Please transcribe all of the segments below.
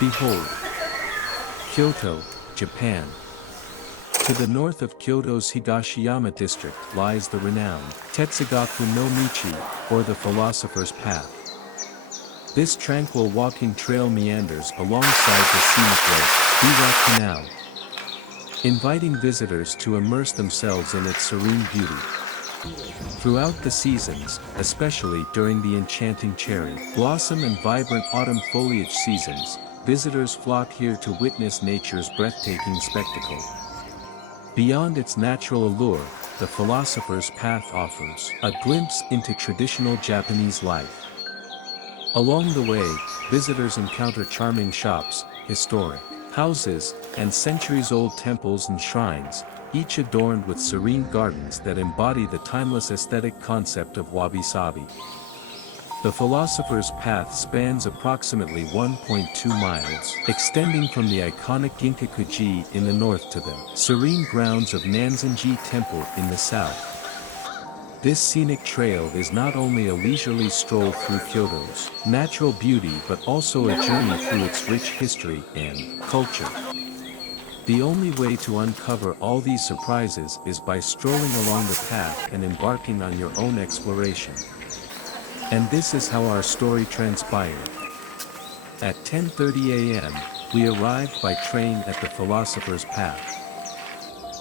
Behold! Kyoto, Japan. To the north of Kyoto's Higashiyama district lies the renowned Tetsugaku no Michi, or the Philosopher's Path. This tranquil walking trail meanders alongside the scenic Lake Biwa canal, inviting visitors to immerse themselves in its serene beauty. Throughout the seasons, especially during the enchanting cherry blossom and vibrant autumn foliage seasons, visitors flock here to witness nature's breathtaking spectacle. Beyond its natural allure, the Philosopher's Path offers a glimpse into traditional Japanese life. Along the way, visitors encounter charming shops, historic houses, and centuries-old temples and shrines, each adorned with serene gardens that embody the timeless aesthetic concept of wabi-sabi. The Philosopher's Path spans approximately 1.2 miles, extending from the iconic Ginkaku-ji in the north to the serene grounds of Nansen-ji Temple in the south. This scenic trail is not only a leisurely stroll through Kyoto's natural beauty but also a journey through its rich history and culture. The only way to uncover all these surprises is by strolling along the path and embarking on your own exploration. And this is how our story transpired. At 10:30 a.m., we arrived by train at the Philosopher's Path.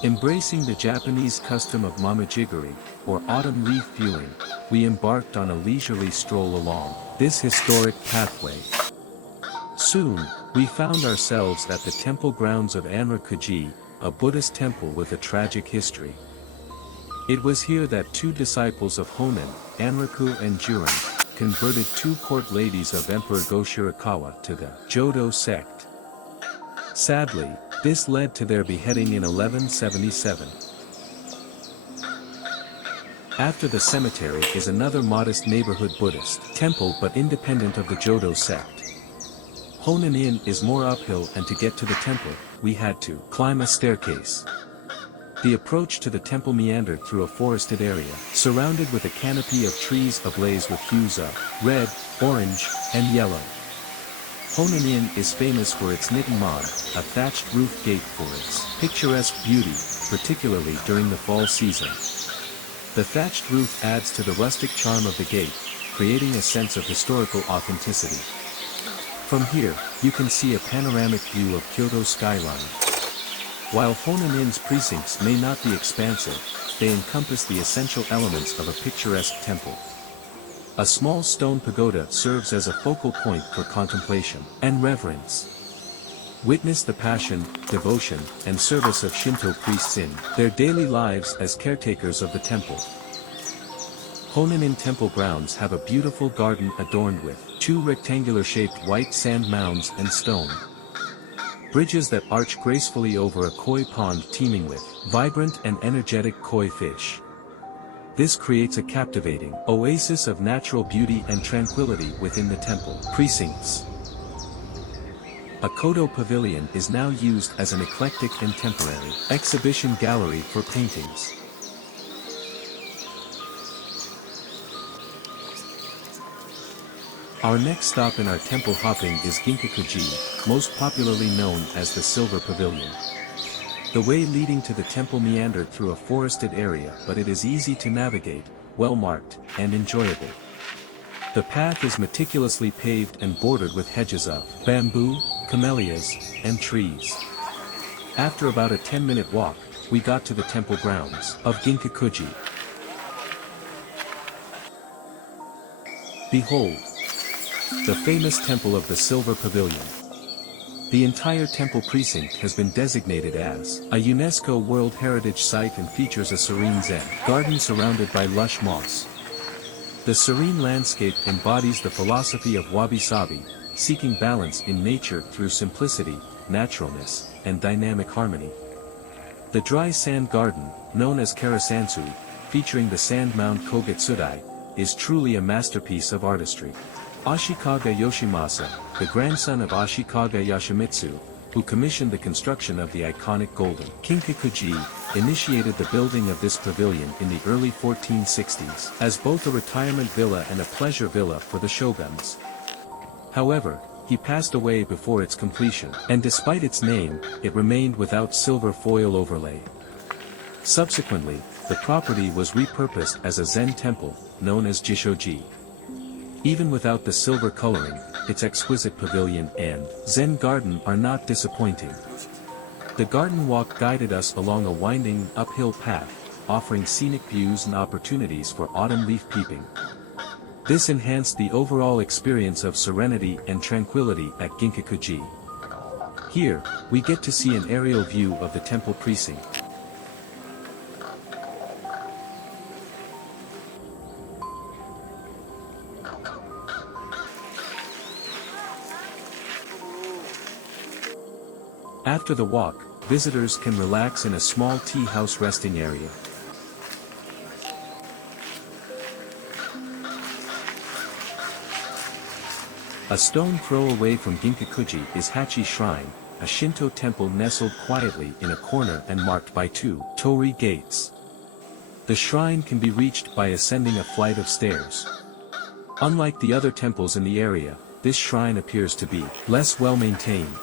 Embracing the Japanese custom of momijigari, or autumn leaf viewing, we embarked on a leisurely stroll along this historic pathway. Soon, we found ourselves at the temple grounds of Anraku-ji, a Buddhist temple with a tragic history. It was here that two disciples of Honen, Anraku and Jurin, converted two court ladies of Emperor Go-Shirakawa to the Jodo sect. Sadly, this led to their beheading in 1177. After the cemetery is another modest neighborhood Buddhist temple but independent of the Jodo sect. Honen-in is more uphill, and to get to the temple, we had to climb a staircase. The approach to the temple meandered through a forested area, surrounded with a canopy of trees ablaze with hues of red, orange, and yellow. Honen-in is famous for its Nittenmon, a thatched roof gate, for its picturesque beauty, particularly during the fall season. The thatched roof adds to the rustic charm of the gate, creating a sense of historical authenticity. From here, you can see a panoramic view of Kyoto's skyline. While Honen-in's precincts may not be expansive, they encompass the essential elements of a picturesque temple. A small stone pagoda serves as a focal point for contemplation and reverence. Witness the passion, devotion, and service of Shinto priests in their daily lives as caretakers of the temple. Honen-in temple grounds have a beautiful garden adorned with two rectangular-shaped white sand mounds and stone bridges that arch gracefully over a koi pond teeming with vibrant and energetic koi fish. This creates a captivating oasis of natural beauty and tranquility within the temple precincts. A Kodo Pavilion is now used as an eclectic and temporary exhibition gallery for paintings. Our next stop in our temple hopping is Ginkaku-ji, most popularly known as the Silver Pavilion. The way leading to the temple meandered through a forested area, but it is easy to navigate, well-marked, and enjoyable. The path is meticulously paved and bordered with hedges of bamboo, camellias, and trees. After about a 10-minute walk, we got to the temple grounds of Ginkaku-ji. Behold! The famous temple of the Silver Pavilion. The entire temple precinct has been designated as a UNESCO World Heritage Site and features a serene Zen garden surrounded by lush moss. The serene landscape embodies the philosophy of wabi-sabi, seeking balance in nature through simplicity, naturalness, and dynamic harmony. The dry sand garden, known as Karasansui, featuring the sand mound Kogetsudai, is truly a masterpiece of artistry. Ashikaga Yoshimasa, the grandson of Ashikaga Yoshimitsu, who commissioned the construction of the iconic golden Ginkaku-ji, initiated the building of this pavilion in the early 1460s as both a retirement villa and a pleasure villa for the shoguns. However, he passed away before its completion, and despite its name, it remained without silver foil overlay. Subsequently, the property was repurposed as a Zen temple, known as Jishoji. Even without the silver coloring, its exquisite pavilion and Zen garden are not disappointing. The garden walk guided us along a winding, uphill path, offering scenic views and opportunities for autumn leaf peeping. This enhanced the overall experience of serenity and tranquility at Ginkaku-ji. Here, we get to see an aerial view of the temple precinct. After the walk, visitors can relax in a small tea house resting area. A stone throw away from Ginkaku-ji is Hachi Shrine, a Shinto temple nestled quietly in a corner and marked by 2 torii gates. The shrine can be reached by ascending a flight of stairs. Unlike the other temples in the area, this shrine appears to be less well-maintained.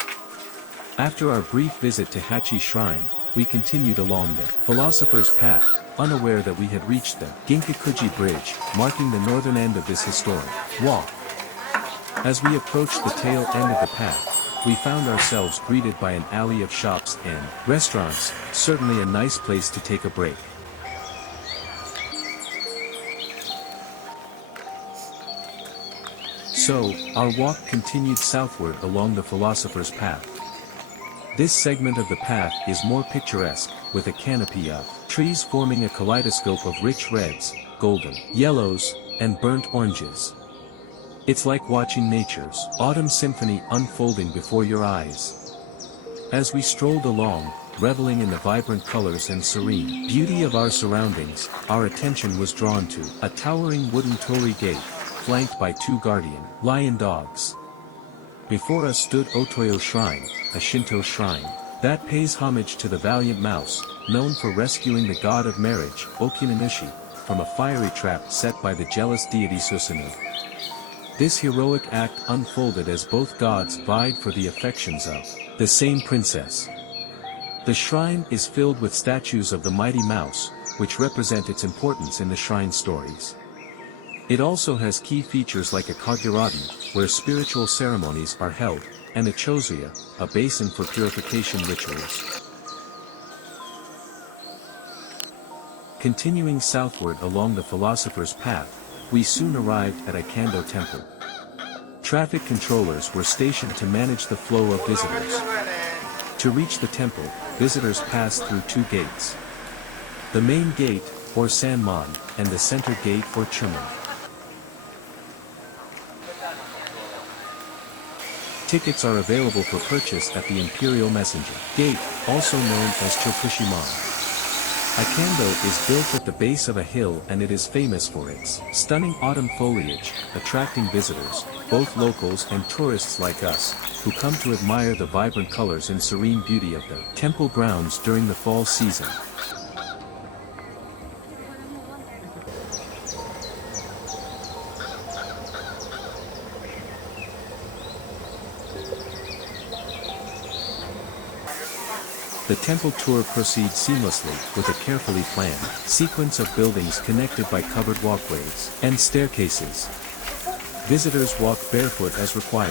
After our brief visit to Hachi Shrine, we continued along the Philosopher's Path, unaware that we had reached the Ginkaku-ji Bridge, marking the northern end of this historic walk. As we approached the tail end of the path, we found ourselves greeted by an alley of shops and restaurants, certainly a nice place to take a break. So, our walk continued southward along the Philosopher's Path. This segment of the path is more picturesque, with a canopy of trees forming a kaleidoscope of rich reds, golden, yellows, and burnt oranges. It's like watching nature's autumn symphony unfolding before your eyes. As we strolled along, reveling in the vibrant colors and serene beauty of our surroundings, our attention was drawn to a towering wooden torii gate, flanked by 2 guardian lion dogs. Before us stood Otoyo Shrine, a Shinto shrine that pays homage to the valiant mouse, known for rescuing the god of marriage, Okinanishi, from a fiery trap set by the jealous deity Susanoo. This heroic act unfolded as both gods vied for the affections of the same princess. The shrine is filled with statues of the mighty mouse, which represent its importance in the shrine stories. It also has key features like a kaguraden, where spiritual ceremonies are held, and a chozuya, a basin for purification rituals. Continuing southward along the Philosopher's Path, we soon arrived at Eikando Temple. Traffic controllers were stationed to manage the flow of visitors. To reach the temple, visitors pass through 2 gates. The main gate, or Sanmon, and the center gate, or Chuman. Tickets are available for purchase at the Imperial Messenger Gate, also known as Chokushiman. Eikando is built at the base of a hill and it is famous for its stunning autumn foliage, attracting visitors, both locals and tourists like us, who come to admire the vibrant colors and serene beauty of the temple grounds during the fall season. The temple tour proceeds seamlessly, with a carefully planned sequence of buildings connected by covered walkways and staircases. Visitors walk barefoot as required.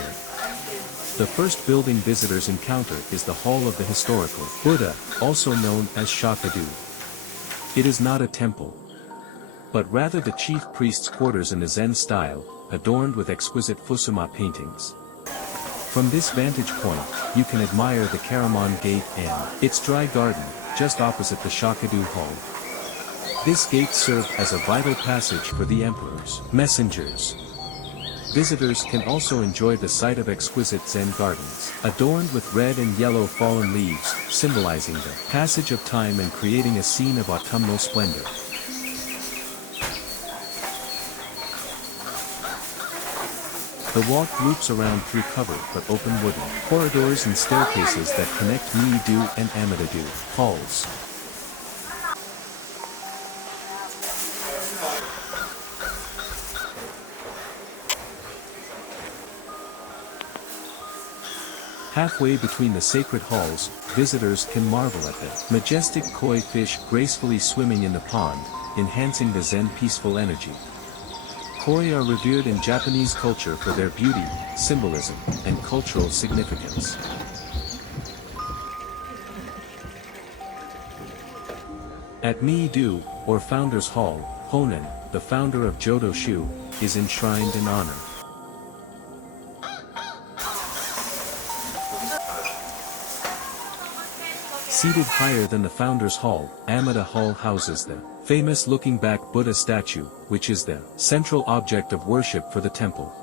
The first building visitors encounter is the Hall of the Historical Buddha, also known as Shakadu. It is not a temple, but rather the chief priest's quarters in the Zen style, adorned with exquisite Fusuma paintings. From this vantage point, you can admire the Karaman Gate and its dry garden, just opposite the Shakadu Hall. This gate served as a vital passage for the emperor's messengers. Visitors can also enjoy the sight of exquisite Zen gardens, adorned with red and yellow fallen leaves, symbolizing the passage of time and creating a scene of autumnal splendor. The walk loops around through covered but open wooden corridors and staircases that connect Miidu and Amida-do halls. Halfway between the sacred halls, visitors can marvel at the majestic koi fish gracefully swimming in the pond, enhancing the Zen peaceful energy. Koi are revered in Japanese culture for their beauty, symbolism, and cultural significance. At Mii-do, or Founders Hall, Honen, the founder of Jodo Shu, is enshrined in honor. Seated higher than the Founders Hall, Amida Hall houses the famous looking back Buddha statue, which is the central object of worship for the temple.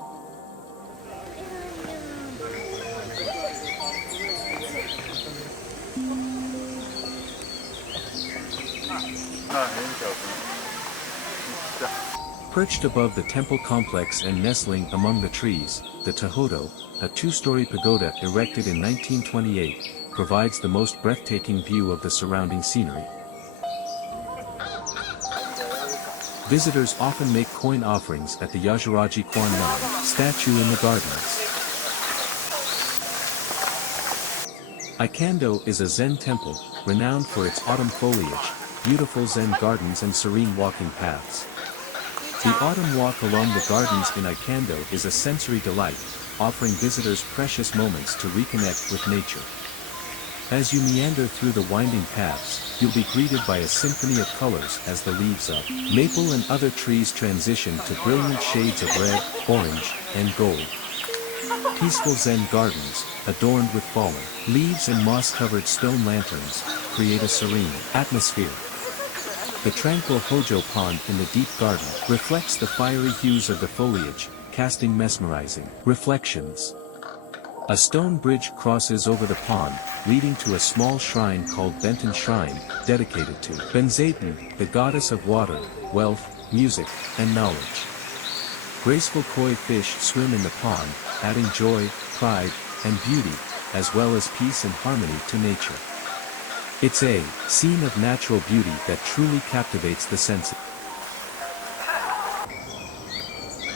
Perched above the temple complex and nestling among the trees, the Tahodo, a two-story pagoda erected in 1928, provides the most breathtaking view of the surrounding scenery. Visitors often make coin offerings at the Yajiraji Kwannon statue in the gardens. Eikando is a Zen temple, renowned for its autumn foliage, beautiful Zen gardens and serene walking paths. The autumn walk along the gardens in Eikando is a sensory delight, offering visitors precious moments to reconnect with nature. As you meander through the winding paths, you'll be greeted by a symphony of colors as the leaves of maple and other trees transition to brilliant shades of red, orange, and gold. Peaceful Zen gardens, adorned with fallen leaves and moss-covered stone lanterns, create a serene atmosphere. The tranquil Hojo pond in the deep garden reflects the fiery hues of the foliage, casting mesmerizing reflections. A stone bridge crosses over the pond, leading to a small shrine called Benton Shrine, dedicated to Benzaiten, the goddess of water, wealth, music, and knowledge. Graceful koi fish swim in the pond, adding joy, pride, and beauty, as well as peace and harmony to nature. It's a scene of natural beauty that truly captivates the senses.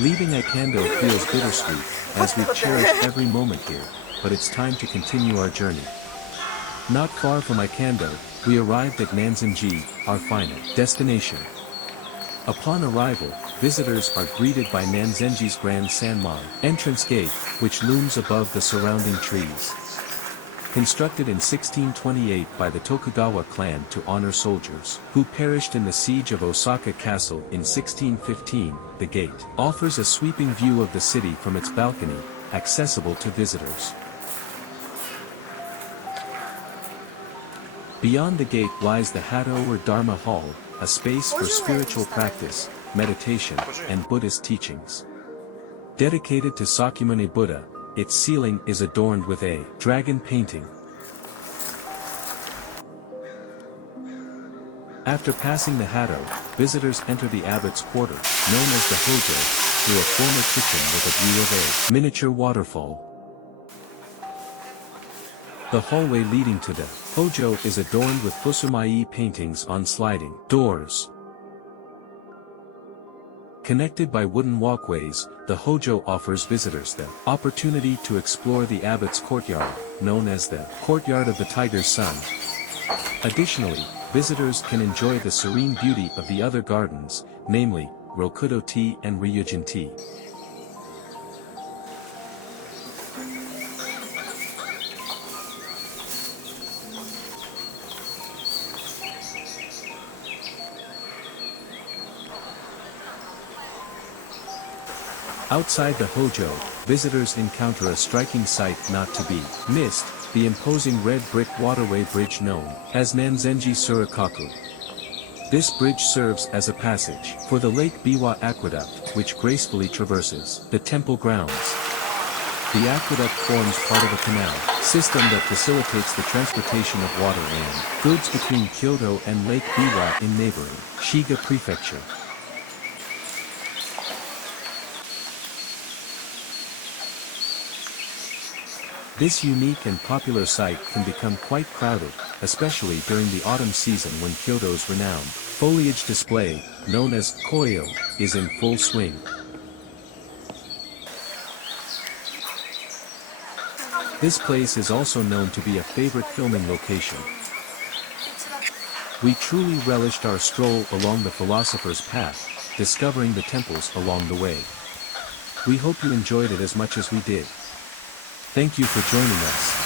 Leaving Eikando feels bittersweet, as we've cherished every moment here, but it's time to continue our journey. Not far from Eikando, we arrived at Nansen-ji, our final destination. Upon arrival, visitors are greeted by Nansen-ji's Grand Sanman entrance gate, which looms above the surrounding trees. Constructed in 1628 by the Tokugawa clan to honor soldiers who perished in the siege of Osaka Castle in 1615, the gate offers a sweeping view of the city from its balcony, accessible to visitors. Beyond the gate lies the Hatto or Dharma Hall, a space for spiritual practice, meditation, and Buddhist teachings. Dedicated to Sakyamuni Buddha, its ceiling is adorned with a dragon painting. After passing the Hatto, visitors enter the abbot's quarter, known as the Hojo, through a former kitchen with a view of a miniature waterfall. The hallway leading to the Hojo is adorned with Fusumai paintings on sliding doors. Connected by wooden walkways, the Hojo offers visitors the opportunity to explore the abbot's courtyard, known as the Courtyard of the Tiger's Son. Additionally, visitors can enjoy the serene beauty of the other gardens, namely, Rokudo-ti and Ryujin-ti. Outside the Hojo, visitors encounter a striking sight not to be missed, the imposing red brick waterway bridge known as Nansen-ji Surikaku. This bridge serves as a passage for the Lake Biwa aqueduct, which gracefully traverses the temple grounds. The aqueduct forms part of a canal system that facilitates the transportation of water and goods between Kyoto and Lake Biwa in neighboring Shiga Prefecture. This unique and popular site can become quite crowded, especially during the autumn season when Kyoto's renowned foliage display, known as koyo, is in full swing. This place is also known to be a favorite filming location. We truly relished our stroll along the Philosopher's Path, discovering the temples along the way. We hope you enjoyed it as much as we did. Thank you for joining us.